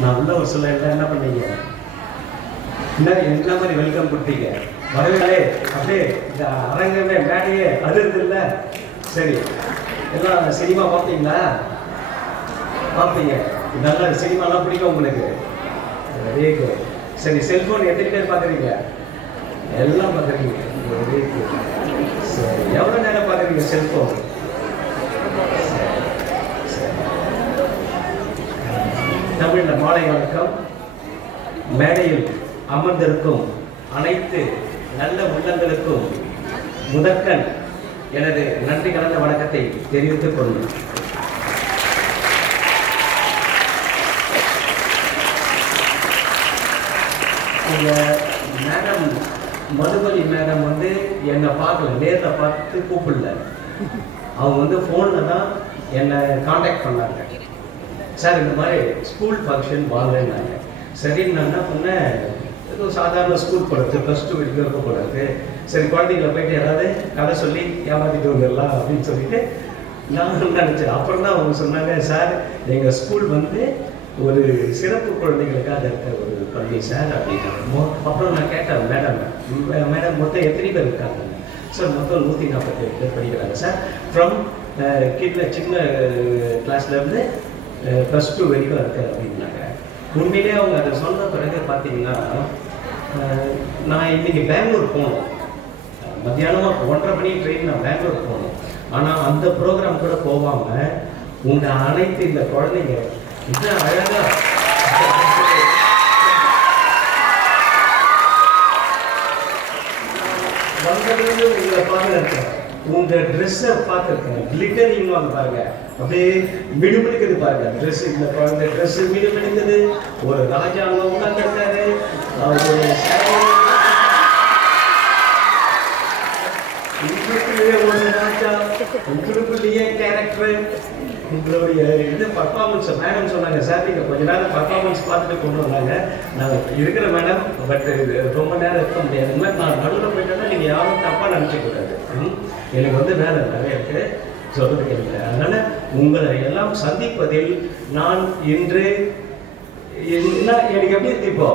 நான் உள்ள ஒரு சில என்ன பண்ணீங்க, என்ன மாதிரி வெல்கம் கொடுத்தீங்க, வரவே அப்படியே இந்த அரங்கமே மேடையே அதிர்ந்து இல்லை. சரி, எல்லாம் சினிமா பார்த்தீங்களா? பார்ப்பீங்க. நல்லா சினிமாலாம் பிடிக்கும் உங்களுக்கு? Very good. சரி, செல்ஃபோன் எத்தனை பேர் பார்க்குறீங்க? எல்லாம் பார்க்குறீங்க. Very good. சரி, எவ்வளோ நேரம் பார்க்குறீங்க செல்ஃபோன்? தமிழில் மாலை வணக்கம். மேடையில் அமர்ந்திருக்கும் அனைத்து நல்ல உள்ளங்களுக்கும் முதற்கண் எனது நன்றி கலந்த வணக்கத்தை தெரிவித்துக் கொள்ளும். மேடம் மதுபலி மேடம் என்னை பார்க்கல, நேரில் பார்த்து கூப்பிடல. அவங்க ஃபோனில் தான் என்னை காண்டாக்ட் பண்ணாங்க. சார் இந்த மாதிரி ஸ்கூல் ஃபங்க்ஷன் வாங்கினாங்க. சரின்னு நான் என்ன பண்ணேன், ஏதோ சாதாரண ஸ்கூல் போடுறது, +2 வரைக்கும் இருக்க போடுறது. சரி, குழந்தைங்களை போயிட்டு யாராவது கதை சொல்லி ஏமாற்றிட்டு வந்துடலாம் அப்படின்னு சொல்லிட்டு நான் நினச்சேன். அப்புறம் தான் அவங்க சொன்னாங்க, சார் எங்கள் ஸ்கூல் ஒரு சிறப்பு குழந்தைகளுக்காக இருக்க ஒரு பள்ளி சார் அப்படின்னா. அப்புறம் நான் கேட்டேன், மேடம் மொத்தம் எத்தனை பேர் இருக்காங்க? சார் மொத்தம் 147 பேர் படிக்கிறாங்க சார். ஃப்ரம் சின்ன கிளாஸ்லேருந்து +2 வரைக்கும் இருக்கு அப்படின்னாங்க. உண்மையிலே அவங்க அதை சொன்ன பிறகு பார்த்தீங்கன்னா, நான் இன்னைக்கு பெங்களூர் போனோம். மத்தியானமாக 1:30 மணி ட்ரெயின் நான் பெங்களூர் போனோம். ஆனால் அந்த ப்ரோக்ராம் கூட போகாமல் உங்கள் அனைத்து இந்த குழந்தைங்க இன்னும் அழகா வந்ததுலேருந்து உங்களை பார்த்துருக்கேன். உங்க ட்ரெஸ்ஸை பார்த்துருக்கேன். கிளிட்டரிங் பாருங்க, அப்படியே மிடுமிடுக்குது பாருங்க. ட்ரெஸ், இந்த குழந்தை ட்ரெஸ் மிடுமிடுக்குது. ஒரு ராஜா அங்கே உட்காந்துருக்காரு. உங்களுக்குள்ளேயே ஒரு ராஜா, உங்களுக்குள்ளேயே கேரக்டர், உங்களுடைய இது பர்ஃபார்மன்ஸ். மேடம் சொன்னாங்க, சார் நீங்கள் கொஞ்ச நேரம் பர்ஃபார்மன்ஸ் பார்த்துட்டு கொண்டு வந்தாங்க. நான் இருக்கிற மேடம், பட் ரொம்ப நேரம் இருக்க முடியாது. இந்த மாதிரி நான் நடுவில் போயிட்டேன்னா நீங்கள் யாரும் தப்பாக நினச்சிக்கூடாது. எனக்கு வேலை நிறைய இருக்குது சொல்றதுக்கு இல்லை. அதனால உங்களை எல்லாம் சந்திப்பதில் நான் இன்று எனக்கு எப்படி இருக்கு? இப்போ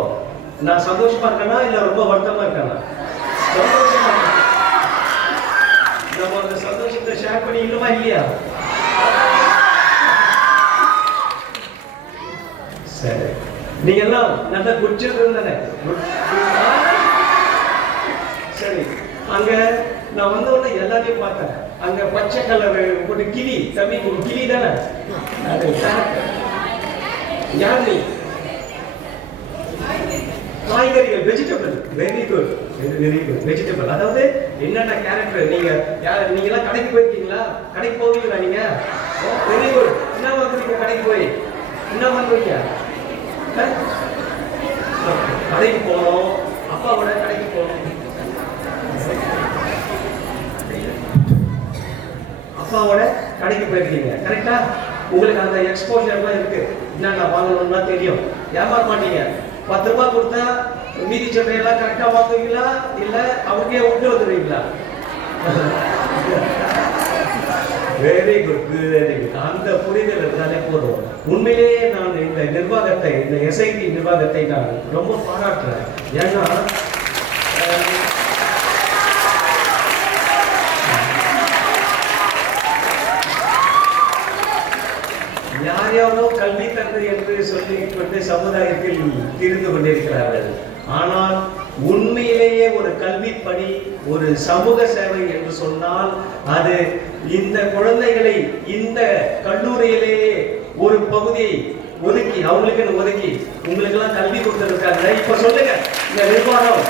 நான் சந்தோஷமா இருக்கேனா இல்லை ரொம்ப வருத்தமா இருக்கேனா? சந்தோஷமா. நம்ம அந்த சந்தோஷத்தை ஷேர் பண்ணி இல்லமா இல்லையா? சரி, நீங்க எல்லாம் நல்லா குடிச்சிருந்தது தானே? சரி, அங்க நான் உடனே எல்லாத்தையும் பார்த்தேன். அங்க பச்சை கலர் ஒரு கிளி, தம்பி ஒரு கிளி தானே? அது யாரு? காய்கறிகள், vegetable. Very good, very good. Vegetable அதாவது என்னென்ன கேரக்டர்? நீங்க எல்லாம் கடைக்கு போயிருக்கீங்களா? கடைக்கு போவீங்களா நீங்க? Very good. என்ன வாங்குறீங்க கடைக்கு போய்? என்ன வாங்குறீங்க? கடைக்கு போகணும், அப்பாவோட கடைக்கு போகணும். அப்பாவோட கடைக்கு போயிருக்கீங்க, கரெக்டா? உங்களுக்கு அந்த எக்ஸ்போஷர்லாம் இருக்கு. என்னென்ன வாங்கணும்னா தெரியும். ஏமாற மாட்டீங்க. 10 ரூபாய் கொடுத்தா மீதி சட்டையெல்லாம் கரெக்டாக வாங்குவீங்களா இல்லை அவருக்கே விட்டு வந்துடுவீங்களா? Very good, very good. அந்த புரிதல் இருந்தாலே போதும். உண்மையிலேயே நான் இந்த நிர்வாகத்தை, இந்த எஸ்ஐடி நிர்வாகத்தை நான் ரொம்ப பாராட்டுறேன். ஏன்னா யாரையாவோ கல்வி தந்தை என்று சொல்லிக்கொண்டு சமுதாயத்தில் திரிந்து கொண்டிருக்கிறார்கள். ஆனால் உண்மையிலேயே ஒரு கல்வி பணி, ஒரு சமூக சேவை என்று சொன்னால் அது இந்த குழந்தைகளை இந்த கல்லூரியிலேயே ஒரு பகுதியை ஒதுக்கி, அவங்களுக்குன்னு ஒதுக்கி உங்களுக்கு எல்லாம் கல்வி கொடுத்திருக்காங்க. இப்ப சொல்லுங்க, இந்த நிர்வாகம்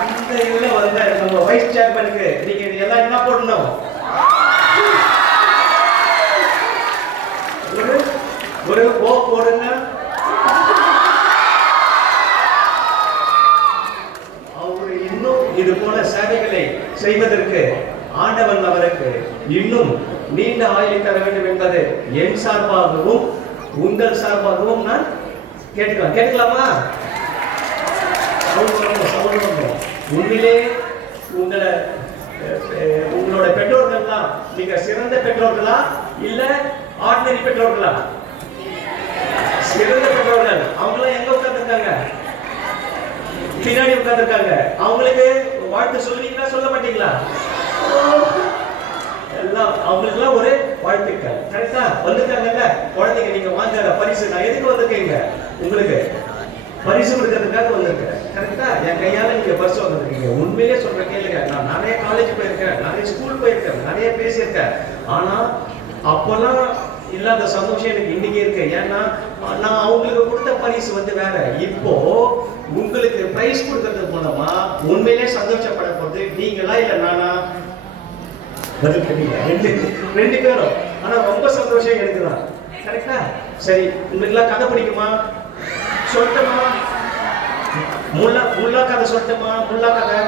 அந்த இதுல வந்த நம்ம வைஸ் சேர்மனுக்கு நீங்க எல்லாம் என்ன போடணும்? ஒரு ஓ போடுங்க. அவர் இன்னும் இது போல சேவைகளை செய்வதற்கு ஆண்டவன் அவருக்கு இன்னும் நீண்ட ஆயுளை தர வேண்டும் என்பது என் சார்பாகவும் உங்கள் சார்பாகவும் நான் கேட்கலாமா? உண்மையிலே உங்களோட பெற்றோர்கள் நீங்க சிறந்த பெற்றோர்களா இல்ல ஆர்டினரி பெற்றோர்களா? சிறந்த பெற்றோர்கள். அவங்களாம் எங்க உட்கார்ந்துருக்காங்க? பின்னாடி உட்கார்ந்துருக்காங்க. அவங்களுக்கு வாழ்த்து சொல்லுவீங்களா சொல்ல மாட்டீங்களா? எல்லாம் அவங்களுக்குலாம் ஒரு வாழ்த்துக்கள். கரெக்டா வந்துட்டாங்கல்ல குழந்தைங்க, நீங்க வாங்குற பரிசு. நான் எதுக்கு வந்திருக்கீங்க? உங்களுக்கு பரிசு கொடுக்கறதுக்காக வந்திருக்கேன். கரெக்டா? என் கையால நீங்க பரிசு வந்திருக்கீங்க. உண்மையிலே சொல்ற கேளுங்க, நான் நிறைய காலேஜ் போயிருக்கேன், நிறைய ஸ்கூல் போயிருக்கேன், நிறைய பேசியிருக்கேன். ஆனா அப்பெல்லாம் இல்லாத சந்தோஷம் எனக்கு இன்னைக்கு இருக்கு. ஏன்னா நான் அவங்களுக்கு கொடுத்த பரிசு வந்து வேற. இப்போ உங்களுக்கு பிரைஸ் கொடுக்கறது மூலமா உண்மையிலே சந்தோஷப்பட போறது நீங்களா இல்ல நானா? பதில் கேட்டீங்க ரெண்டு பேரும். ஆனா ரொம்ப சந்தோஷம் எனக்கு தான். கரெக்டா? சரி, உங்களுக்கு எல்லாம் கதை பிடிக்குமா? சொல்லட்டுமா? முல்லா கதை சொல்லட்டுமா? முல்லா கதை.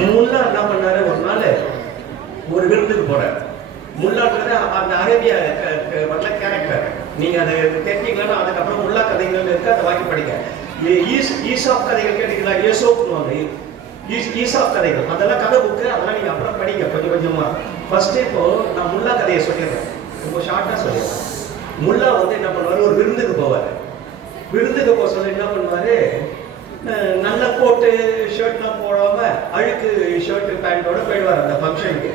முல்லா என்ன பண்ணாரு, ஒரு நாள் ஒரு விருந்துக்கு போறாரு. முல்லான்றது அந்த அரேபியா கேரக்டர். நீங்க அதை தெரிஞ்சிங்கன்னா அதுக்கப்புறம் முல்லா கதைகள் இருக்கு, அதை வாங்கி படிங்க. ஈசாப் கதைகள் கேட்டீங்களா? ஈசோப்னுவாங்க. ஈசாப் கதைகள் அதெல்லாம் கதை புக்கு, அதெல்லாம் நீங்க அப்புறம் படிங்க கொஞ்சம் கொஞ்சமா. ஃபர்ஸ்ட் இப்போ நான் முல்லா கதையை சொல்லிடுறேன், ரொம்ப ஷார்ட்டா சொல்லிடுறேன். முல்லா வந்து என்ன பண்ணுவாரு, ஒரு விருந்துக்கு போவாரு. விருந்துக்கு போக சொல்ல என்ன பண்ணுவாரு, நல்ல கோட்டு ஷர்ட்லாம் போடாம அழுக்கு ஷர்ட் பேண்டோட போயிடுவார் அந்த ஃபங்க்ஷனுக்கு.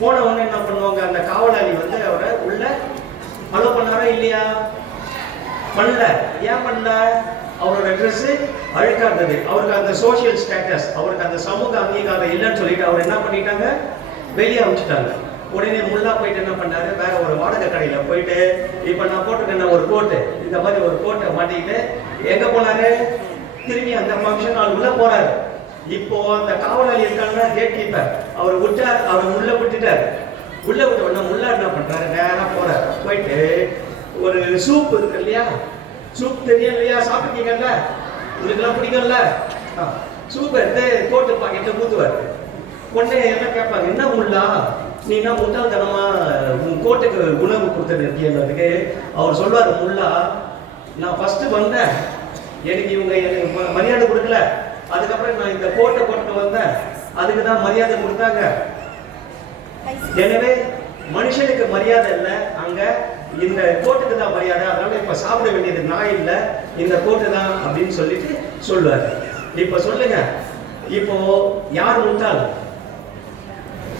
போன உடனே என்ன பண்ணுவாங்க, அந்த காவலாளி வந்து அவரை உள்ள அலோ பண்ணாரா இல்லையா? பண்ணல. ஏன் பண்ணல? அவரோட ட்ரெஸ் அழுக்கா இருந்தது. அவருக்கு அந்த சோசியல் ஸ்டேட்டஸ், அவருக்கு அந்த சமூக அங்கீகாரம் இல்லைன்னு சொல்லிட்டு அவர் என்ன பண்ணிட்டாங்க, வெளியே அனுப்பிச்சிட்டாங்க. உடனே முல்லா போயிட்டு என்ன பண்ணாரு, வேற ஒரு வாடகை கடையில போயிட்டு, இப்ப நான் போட்டுருக்கேன் ஒரு கோட்டு, இந்த மாதிரி ஒரு கோட்டை மாட்டிக்கிட்டு எங்க போனாரு, திரும்பி அந்த ஃபங்க்ஷன் ஹால் உள்ள போறாரு. இப்போ அந்த காவலாளி இருக்காங்க, கேட் கீப்பர், அவர் விட்டார், அவர் உள்ள விட்டுட்டார். உள்ள விட்ட உடனே முல்லா என்ன பண்றாரு, நேரா போறாரு. போயிட்டு ஒரு சூப் இருக்கு இல்லையா, சூப் தெரியும் இல்லையா, சாப்பிட்டீங்கல்ல, உங்களுக்கு எல்லாம் பிடிக்கும்ல, சூப் எடுத்து கோட்டு பாக்கெட்ல ஊத்துவாரு. உடனே என்ன கேட்பாங்க, என்ன முல்லா நீ என்ன முட்டாள்தனமா உன் கோட்டுக்கு உணவு கொடுத்துருக்கீங்கிறதுக்கு அவர் சொல்வாரு, முல்லா நான் ஃபர்ஸ்ட் வந்தேன், எனக்கு இவங்க எனக்கு மரியாதை கொடுக்கல, அதுக்கப்புறம் நான் இந்த கோட்டை போட்டு வந்தேன், அதுக்கு தான் மரியாதை கொடுத்தாங்க. எனவே மனுஷனுக்கு மரியாதை இல்லை, அங்க இந்த கோட்டுக்கு தான் மரியாதை, அதனால இப்ப சாப்பிட வேண்டியது நான் இல்லை, இந்த கோட்டு தான் அப்படின்னு சொல்லிட்டு சொல்லுவாரு. இப்ப சொல்லுங்க, இப்போ யார் முட்டாள்?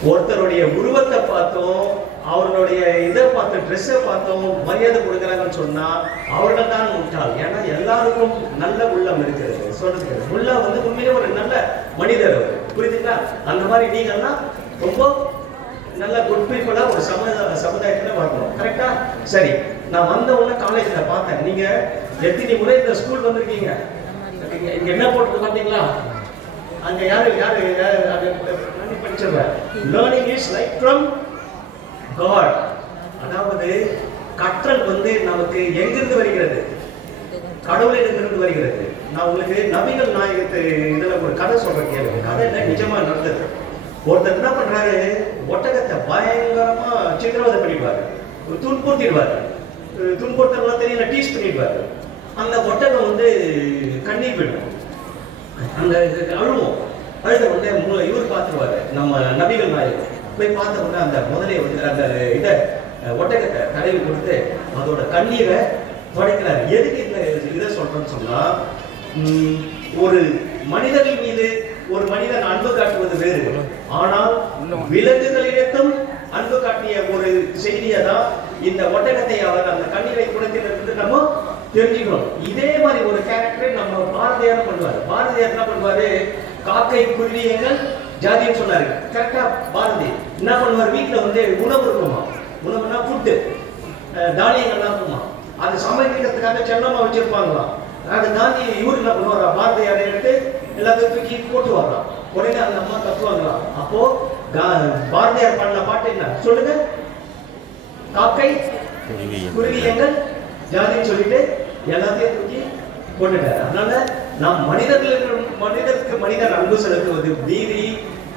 ஒருத்தருடைய உருவத்தை பார்த்தோம், அவர்களுடைய இதை பார்த்து ட்ரெஸ்ஸை பார்த்தோம் மரியாதை கொடுக்குறாங்கன்னு சொன்னா அவர்கள் தான் முட்டாள். ஏன்னா எல்லாருக்கும் நல்ல உள்ளம் இருக்கிறது. சொல்றது முல்லா வந்து உண்மையிலே ஒரு நல்ல மனிதர், புரியுதுங்களா? அந்த மாதிரி நீங்கள்லாம் ரொம்ப நல்ல குட் பீப்புளா ஒரு சமுதாயத்துல வரணும். கரெக்டா? சரி, நான் வந்த உடனே காலேஜ்ல பார்த்தேன், நீங்க எத்தனை முறை இந்த ஸ்கூல் வந்திருக்கீங்க, இங்க என்ன போட்டு பார்த்தீங்களா? அங்க யாரு படிச்சிருக்க, learning is like from God. அதாவது கற்றல் வந்து நமக்கு எங்கிருந்து வருகிறது, கடவுளிடமிருந்து வருகிறது. நான் உங்களுக்கு நபிகள் நாயகத்து இதுல ஒரு கதை சொல்றேன் கேளுங்க. கதை நிஜமா நடந்தது. ஒருத்தர் என்ன பண்றாரு, ஒட்டகத்தை பயங்கரமா சித்திரவதை பண்ணிடுவாரு, துன்புறுத்திடுவாரு. துன்புறுத்தலாம் தெரியல, டீஸ் பண்ணிடுவாரு. அந்த ஒட்டகம் வந்து கண்ணீர் விடும், அந்த அழுவோம். அழுத உடனே இவர் பார்த்துருவாரு, நம்ம நபிகள் நாயகம் போய் பார்த்த உடனே அந்த முதலே வந்து அந்த இதை ஒட்டகத்தை தடவி கொடுத்து அதோட கண்ணீரை துடைக்கிறாரு. எதுக்கு இதை சொல்றேன்னு சொன்னா, ஒரு மனிதர்கள் மீது ஒரு மனிதன் அன்பு காட்டுவது வேறு, ஆனால் விலங்குகளிடத்தும் அன்பு காட்டிய ஒரு செய்தியை தான் இந்த ஒட்டகத்தை அவர் அந்த கண்ணீரை குடத்திலிருந்து நம்ம தெரிஞ்சுக்கணும். இதே மாதிரி ஒரு கேரக்டர் நம்ம பாரதியார் பண்ணுவாரு. பாரதியார் என்ன பண்ணுவாரு, காக்கை குருவியங்கள் ஜாதின்னு சொன்னாரு. கரெக்டா? பாரதி என்ன பண்ணுவார், வீட்டுல வந்து உணவு இருக்குமா, உணவுனா ஃபுட்டு, தானியங்கள்லாம் இருக்குமா, அது சமைக்கிறதுக்காக செல்லமா வச்சிருப்பாங்களாம். அது காந்தி இவரு என்ன பண்ணுவாரா, பாரதியாரை எடுத்து எல்லாத்தையும் தூக்கி போட்டு வரலாம். உடனே அந்த அம்மா கத்துவாங்களாம். அப்போ பாரதியார் பாடின பாட்டு என்ன சொல்லுங்க, காக்கை குருவியங்கள் ஜாதின்னு சொல்லிட்டு எல்லாத்தையும் தூக்கி போட்டுட்டாரு. அதனால நாம் மனிதருக்கு மனிதர் அன்பு செலுத்துவது மீறி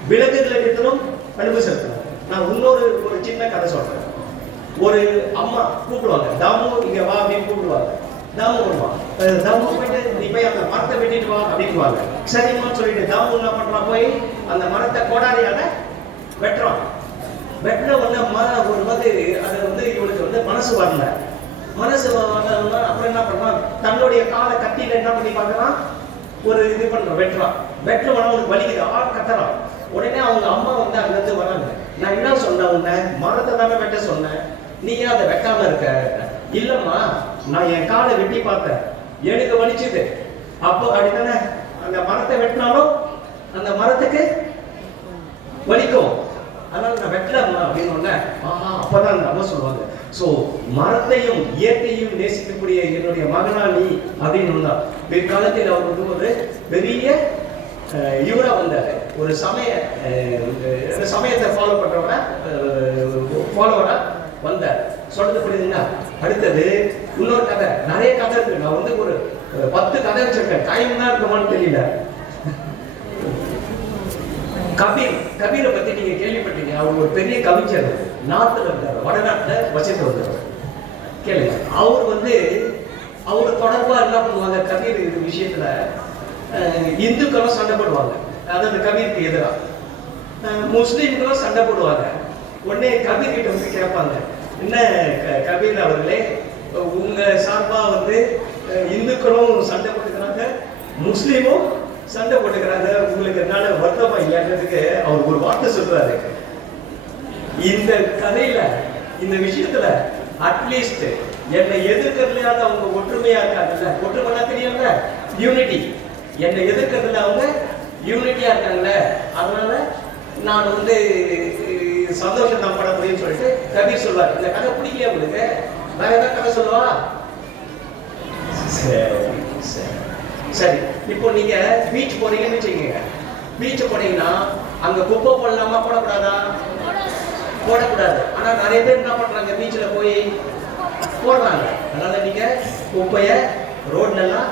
விலங்குகளிடத்திலும் அன்பு செலுத்தணும். நான் இன்னொரு ஒரு சின்ன கதை சொல்றேன். ஒரு அம்மா கூப்பிடுவாங்க, தாமு இங்க வா அப்படின்னு கூப்பிடுவாங்க. தாமு வருவான், தாமு போயிட்டு நீ போய் அந்த மரத்தை வெட்டிட்டு வா அப்படின்வாங்க. சரிம்மான்னு சொல்லிட்டு தாமு என்ன பண்றான், போய் அந்த மரத்தை கோடாரியால வெட்டுறான். வெட்டின உடனே ஒரு மாதிரி அது வந்து இவனுக்கு வந்து மனசு வரல. மனசு வரலன்னா அப்புறம் என்ன பண்ணான், தன்னுடைய காலை கத்தியில என்ன பண்ணி பார்க்கறான், ஒரு இது பண்றான், வெட்டுறவன அவனுக்கு வலிக்குது, கத்துறான். உடனே அவங்க அம்மா வந்து அங்கிருந்து வராங்க. நான் என்ன சொன்னேன், உன்னை மரத்தை தானே வெட்ட சொன்னேன், நீ ஏன் அதை வெட்டாம இருக்க? இல்லம்மா, நான் என் காலை வெட்டி பார்த்தேன், எனக்கு வலிச்சுது. அப்போ அப்படித்தானே, அந்த மரத்தை வெட்டினாலும் அந்த மரத்துக்கு வலிக்கும், அதனால நான் வெட்டலாமா அப்படின்னு ஒண்ணு. அப்பதான் அந்த அம்மா சொல்லுவாங்க, சோ மரத்தையும் இயற்கையும் நேசிக்கக்கூடிய என்னுடைய மகனா நீ அப்படின்னு ஒண்ணா. பிற்காலத்தில் அவர் வந்து ஒரு பெரிய இவரா வந்தாரு, ஒரு சமயத்தை ஃபாலோவரா வந்தார். சொல்றது புரியுதுங்களா? அடுத்தது இன்னொரு கதை, நிறைய கதை இருக்கு. நான் வந்து ஒரு 10 கதை வச்சிருக்கேன், டைம் தான் இருக்குமான்னு தெரியல. கபீரை பத்தி நீங்க கேள்விப்பட்டீங்க. அவர் ஒரு பெரிய கவிஞர், நார்த்ல இருந்தார், வடநாட்டுல வசித்து வந்தார். கேளுங்க, அவர் வந்து அவரு தொடர்பா என்ன பண்ணுவாங்க, கபீர் இது விஷயத்துல இந்துக்களும் சண்டை போடுவாங்க, அதாவது கபீருக்கு எதிராக முஸ்லீம்களும் சண்டை போடுவாங்க. உடனே கபீர் கிட்ட வந்து கேட்பாங்க, என்ன கபீர் அவர்களே, உங்க சார்பா வந்து இந்துக்களும் சண்டை போட்டுக்கிறாங்க, முஸ்லீமும் சண்டை போட்டுக்கிறாங்க, உங்களுக்கு என்னால வருத்தமா இல்லைன்றதுக்கு அவர் ஒரு வார்த்தை சொல்றாரு. இந்த கதையில, இந்த விஷயத்துல அட்லீஸ்ட் என்னை எதிர்க்கிறதுலையாவது அவங்க ஒற்றுமையா இருக்காங்கல்ல, ஒற்றுமைனா தெரியும்ல, யூனிட்டி. என்னை எதிர்க்கிறதுல அவங்க யூனிட்டியா இருக்காங்கல்ல, அதனால நான் வந்து சந்தோஷம் தான் பட முடியும்னு சொல்லிட்டு கபீர் சொல்வார். இந்த கதை பிடிக்கலையா உங்களுக்கு? வேற ஏதாவது கதை சொல்லுவா? சரி, இப்போ நீங்க பீச் போறீங்கன்னு வச்சுக்கோங்க. பீச் போனீங்கன்னா அங்க குப்பை போடலாமா போடக்கூடாதா? போடக்கூடாது. ஆனா நிறைய பேர் என்ன பண்றாங்க, பீச்சில் போய் போடுறாங்க. அதனால நீங்க குப்பைய ரோட்ல எல்லாம்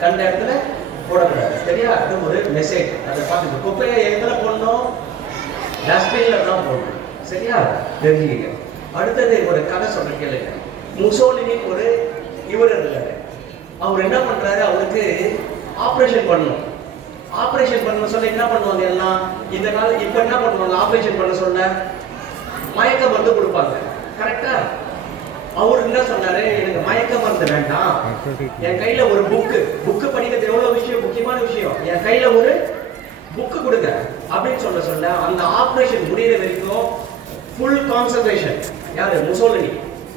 கண்ட இடத்துல போடக்கூடாது, சரியா? அது ஒரு மெசேஜ். அதை பார்த்துட்டு குப்பையை எதுல போடணும், டஸ்ட்பின்ல தான் போடணும், சரியா? தெரிஞ்சுக்கங்க. அடுத்தது ஒரு கதை சொல்ற கேளுங்க. முசோலினி ஒரு இவர் இருக்காரு, அவர் என்ன பண்றாரு, அவருக்கு ஆபரேஷன் பண்ணணும். ஆபரேஷன் பண்ண சொல்ல என்ன பண்ணுவாங்க எல்லாம் இந்த கால, இப்ப என்ன பண்ணுவாங்க, ஆபரேஷன் பண்ண சொல்ல மயக்க மருந்து கொடுப்பாங்க, கரெக்டா? அவரு என்ன சொன்னாரு, எனக்கு மயக்க மருந்து வேண்டாம், என் கையில ஒரு புக்கு படிக்கிறது எவ்வளவு விஷயம், முக்கியமான விஷயம், என் கையில ஒரு புக்கு கொடுங்க அப்படின்னு சொல்ல அந்த ஆபரேஷன் முடிகிற வரைக்கும் ஃபுல் கான்சன்ட்ரேஷன். யாரு? முசோலினி.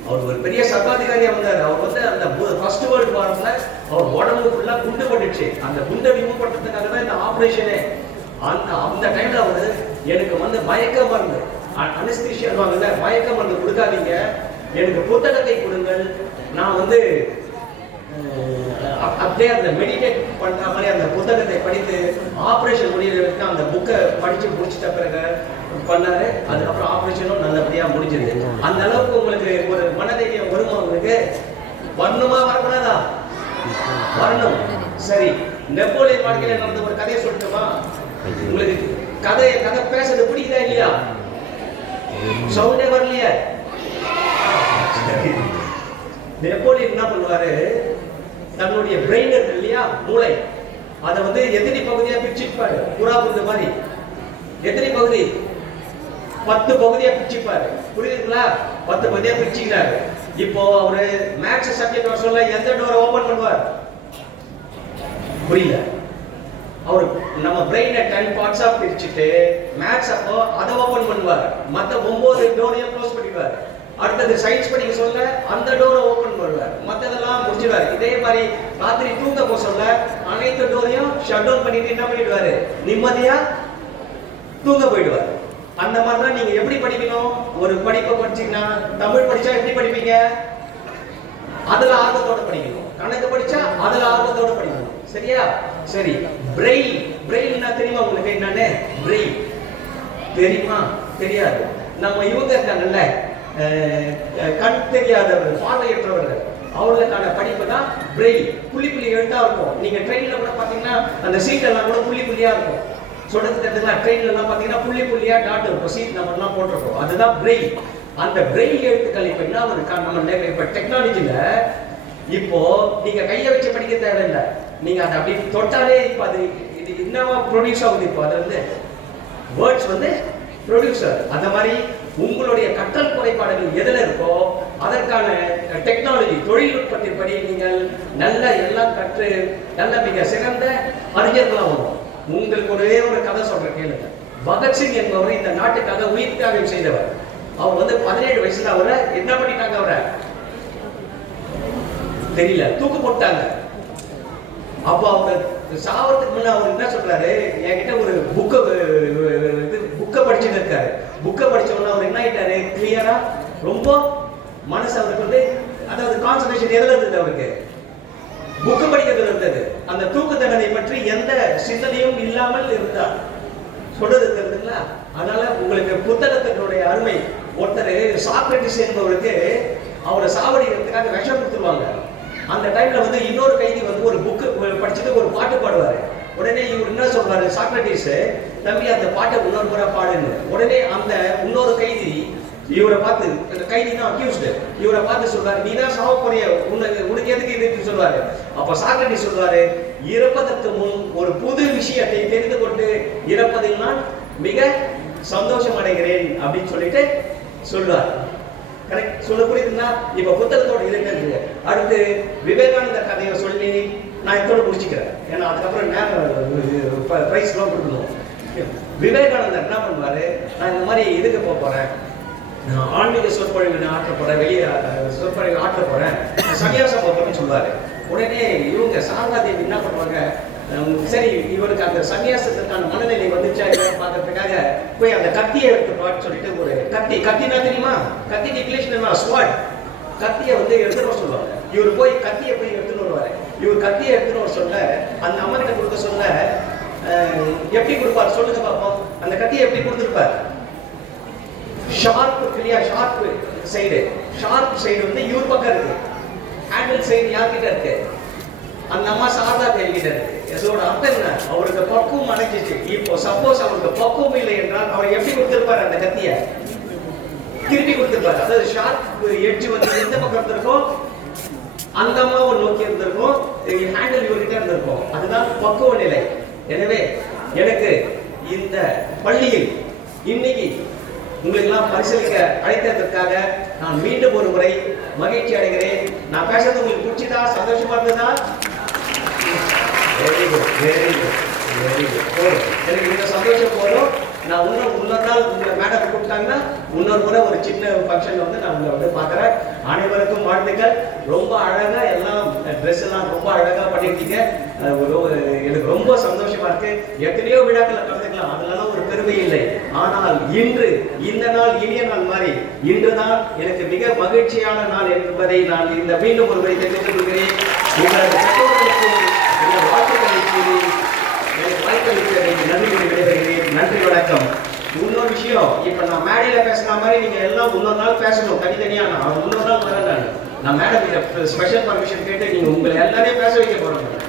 அவர் ஒரு பெரிய சர்வாதிகாரியா வந்தார். அவர் வந்து அந்த ஃபர்ஸ்ட் வேர்ல்டு வார்ல அவர் உடம்பு ஃபுல்லா குண்டு பட்டுச்சு. அந்த குண்டை ரிமூவ் பண்றதுக்காக தான் இந்த ஆபரேஷனே. அந்த டைம்ல அவரு எனக்கு வந்து மயக்க மருந்து, அனஸ்தீசியாவாங்கல்ல, மயக்க மருந்து கொடுக்காதீங்க, எனக்கு புத்தகத்தை கொடுங்கள், நான் வந்து அப்படியே அந்த மெடிடேட் பண்ற மாதிரி அந்த புத்தகத்தை படித்து ஆபரேஷன் முடிகிற வரைக்கும் அந்த புக்கை படிச்சு முடிச்சிட்ட பிறகு பண்ணாரு. அதுக்கப்புறம் ஆபரேஷனும் நல்லபடியா முடிஞ்சது. அந்த அளவுக்கு உங்களுக்கு ஒரு மனதைரியம் வருமா? உங்களுக்கு வரணுமா வரக்கூடாதா? வரணும். சரி, நெப்போலியன் வாழ்க்கையில நடந்த ஒரு கதையை சொல்லட்டுமா உங்களுக்கு? கதை பேசுறது பிடிக்குதா இல்லையா? சவுண்டே வரலையே. நெப்போலியன் என்ன பண்ணுவாரு, தன்னுடைய பிரெயின் இருக்கு இல்லையா, மூளை, அதை வந்து எத்தனை பகுதியா பிரிச்சுப்பாரு, புறா புரிந்த மாதிரி. எத்தனை பகுதி? 10 பகுதியா பிரிச்சுப்பாரு. புரியுதுங்களா? 10 பகுதியா பிரிச்சுக்கிறாரு. இப்போ அவரு மேத்ஸ் சப்ஜெக்ட் வர சொல்ல எந்த டோரை ஓபன் பண்ணுவார்? புரியல. அவரு நம்ம பிரெயினை 10 பார்ட்ஸா பிரிச்சுட்டு மேத்ஸ் அப்போ அதை ஓபன் பண்ணுவார், மற்ற 9 டோரையும் க்ளோஸ் பண்ணிடுவார். அடுத்தது சயின்ஸ் படிக்க சொல்ல அந்த டோரை ஓபன் பண்ணுவார், மற்றதெல்லாம் முடிச்சிடுவார். இதே மாதிரி ராத்திரி தூங்க போக சொல்ல அனைத்து டோரையும் ஷட் டவுன் பண்ணிட்டு என்ன பண்ணிடுவாரு, நிம்மதியா தூங்க போயிடுவார். அந்த மாதிரிதான் நீங்க எப்படி படிக்கணும்? ஒரு படிப்பை படிச்சீங்கன்னா, தமிழ் படிச்சா எப்படி படிப்பீங்க? அதுல ஆர்வத்தோட படிக்கணும். கணக்கு படிச்சா அதுல ஆர்வத்தோட படிக்கணும், சரியா? சரி, பிரெயில். பிரெயில்னா தெரியுமா உங்களுக்கு என்னன்னு? பிரெயில் தெரியுமா? தெரியாது. நம்ம இவங்க இருக்காங்கல்ல, கண் தெரியாதவர்கள், பார்வையற்றவர்கள், அவர்களுக்கான படிப்பு தான் பிரெயில். புள்ளி எழுத்தா இருக்கும். நீங்க ட்ரெயின்ல கூட பாத்தீங்கன்னா அந்த சீட் எல்லாம் கூட புள்ளியா இருக்கும். சொல்றது தெரிஞ்சுங்களா? ட்ரெயின்ல எல்லாம் பாத்தீங்கன்னா புள்ளியா டாட் இருக்கும், சீட் நம்பர் எல்லாம் போட்டிருக்கும். அதுதான் பிரெயில். அந்த பிரெயில் எழுத்துக்கள் இப்ப என்ன நம்ம இப்ப டெக்னாலஜில இப்போ நீங்க கையை வச்சு படிக்க தேவையில்லை, நீங்க அதை அப்படி தொட்டாலே இப்ப அது என்னவா ப்ரொடியூஸ் ஆகுது. இப்போ அது வந்து வேர்ட்ஸ் வந்து ப்ரொடியூசர். அந்த மாதிரி உங்களுடைய கற்றல் குறைபாடுகள் எதில் இருக்கோ அதற்கான டெக்னாலஜி தொழில்நுட்பத்தின்படி நீங்கள் நல்ல எல்லாம் கற்று நல்ல மிக சிறந்த அறிஞர்களாக வரும். உங்களுக்கு ஒரே ஒரு கதை சொல்றேன் கேளுங்க. பகத்சிங் என்பவர் இந்த நாட்டுக்காக உயிர் தியாகம் செய்தவர். அவர் வந்து 17 வயசுல அவரை என்ன பண்ணிட்டாங்க, அவரை தெரியல, தூக்கு போட்டாங்க. அப்போ அவர் சாவறதுக்கு முன்ன அவர் என்ன சொல்றாரு, என்கிட்ட ஒரு புக்கை படிச்சுட்டு இருக்காரு. புக்கை படிச்சவொன்னு அவர் என்ன ஆயிட்டாரு, கிளியரா ரொம்ப மனசு அவருக்கு வந்து, அதாவது கான்சன்ட்ரேஷன் எதுல இருந்தது, அவருக்கு புக்கு படிக்கிறதுல இருந்தது. அந்த தூக்கு தண்டனை பற்றி எந்த சிந்தனையும் இல்லாமல் இருந்தார். சொல்றது தெரியுதுங்களா? அதனால உங்களுக்கு புத்தகத்தினுடைய அருமை. ஒருத்தர் சாக்ரட்டிஸ் என்பவருக்கு அவரை சாவடிக்கிறதுக்காக விஷம் கொடுத்துருவாங்க. அந்த டைம்ல வந்து இன்னொரு கைதி வந்து ஒரு புக்கு படிச்சுட்டு ஒரு பாட்டு பாடுவாரு. உடனே இவர் என்ன சொல்றாரு, சாக்ரட்டிஸ், தம்பி அந்த பாட்டை இன்னொரு முறை பாடுன்னு. உடனே அந்த இன்னொரு கைதி இவரை பார்த்து, இந்த கைதி தான் அக்யூஸ்டு, இவரை பார்த்து சொல்றாரு, நீ தான் சாவ போறிய, உனக்கு எதுக்கு இதுன்னு சொல்லுவாரு. அப்ப சாக்ரட்டிஸ் சொல்றாரு, இறப்பதற்கு முன் ஒரு புது விஷயத்தை தெரிந்து கொண்டு இறப்பதில் நான் மிக சந்தோஷம் அடைகிறேன் அப்படின்னு சொல்லிட்டு சொல்றார். கரெக்ட், சொல்ல புரியுதுங்களா? இப்ப புத்தகத்தோட இருக்கு. அடுத்து விவேகானந்தர் கதையை சொல்லி நான் இதோட முடிச்சுக்கிறேன். ஏன்னா அதுக்கப்புறம் நேரம் பிரைஸ் எல்லாம் கொடுக்கணும். விவேகானந்தர் என்ன பண்ணுவாரு, நான் இந்த மாதிரி இதுக்கு போறேன், ஆன்மீக சொற்பொழிவு ஆற்ற போறேன், வெளியே சொற்பொழிவு ஆற்ற போறேன், சன்னியாசம் போறேன்னு சொல்லுவாரு. உடனே இவங்க சாரதா தேவி என்ன பண்ணுவாங்க, சரி இவருக்கு அந்த சன்னியாசத்துக்கான மனநிலை வந்துச்சா பார்க்கறதுக்காக போய் அந்த கத்தியை எடுத்து சொல்லிட்டு, ஒரு கத்தினா தெரியுமா, கத்தி டிக்லேஷன் ஸ்வாட், கத்தியை வந்து எடுத்துட்டு வர சொல்லுவாங்க. இவர் போய் கத்தியை போய் எடுத்துட்டு வருவாரு. இவர் கத்தியை எடுத்துட்டு வர சொல்ல, அந்த அம்மன்கிட்ட கொடுக்க சொல்ல, எப்படி கொடுப்பார் சொல்லுங்க பார்ப்போம். அந்த கத்தியை எப்படி கொடுத்துருப்பார், ஷார்ப் கிளியா, ஷார்ப் சைடு வந்து இவர் பக்கம் இருக்கு, ஹேண்டில் சைடு யார்கிட்ட இருக்கு, அந்த அம்மா சாரதா தேவி கிட்ட இருக்கு. இதோட அர்த்தம் என்ன, அவருக்கு பக்குவம் அடைஞ்சிச்சு. இப்போ சப்போஸ் அவருக்கு பக்குவம் இல்லை என்றால் அவர் எப்படி கொடுத்திருப்பாரு, அந்த கத்தியை திருப்பி கொடுத்திருப்பாரு. அதாவது ஷார்ப் எட்ஜ் வந்து எந்த பக்கம் இருந்திருக்கும், அந்த அம்மாவை நோக்கி இருந்திருக்கும், ஹேண்டில் இவர்கிட்ட இருந்திருக்கும். அதுதான் பக்குவ நிலை. எனவே எனக்கு இந்த பள்ளியில் இன்னைக்கு உங்களுக்கு எல்லாம் பரிசீலிக்க அழைத்ததற்காக நான் மீண்டும் ஒரு முறை மகிழ்ச்சி அடைகிறேன். நான் பேசுறது உங்களுக்கு பிடிச்சதா, சந்தோஷமா இருந்ததா? Very good, very good, very good. போதும், எனக்கு இந்த சந்தோஷம் போதும். நான் இன்னொரு நாள் உங்களை மேடம் கூப்பிட்டாங்கன்னா இன்னொரு முறை ஒரு சின்ன ஃபங்க்ஷன்ல வந்து நான் உங்களை வந்து பார்க்குறேன். அனைவருக்கும் வாழ்த்துக்கள். ரொம்ப அழகா எல்லாம் ட்ரெஸ் எல்லாம் ரொம்ப அழகா பண்ணிருக்கீங்க. எனக்கு ரொம்ப சந்தோஷமா இருக்கு. எத்தனையோ விழாக்களை கலந்துக்கலாம், அதுலலாம் ஒரு பெருமை இல்லை. ஆனால் இன்று இந்த நாள் இனிய நாள் மாதிரி இன்றுதான் எனக்கு மிக மகிழ்ச்சியான நாள் என்பதை நான் இந்த மீண்டும் ஒரு முறை தெரிவித்துக் கொள்கிறேன். வாழ்த்துக்களை கூறி எனக்கு வாய்ப்பளித்ததற்கு நன்றி கூறி விடைபெறுகிறேன். நன்றி, வணக்கம். இன்னொரு விஷயம், இப்ப நான் மேடையில பேசுற மாதிரி நீங்க எல்லாம் இன்னொரு நாள் பேசணும் தனித்தனியா. நான் இன்னொரு நாள் வரேன். நான் மேடம் ஸ்பெஷல் பர்மிஷன் கேட்டு நீங்க உங்களை எல்லாரையும் பேச வைக்க போறேன்.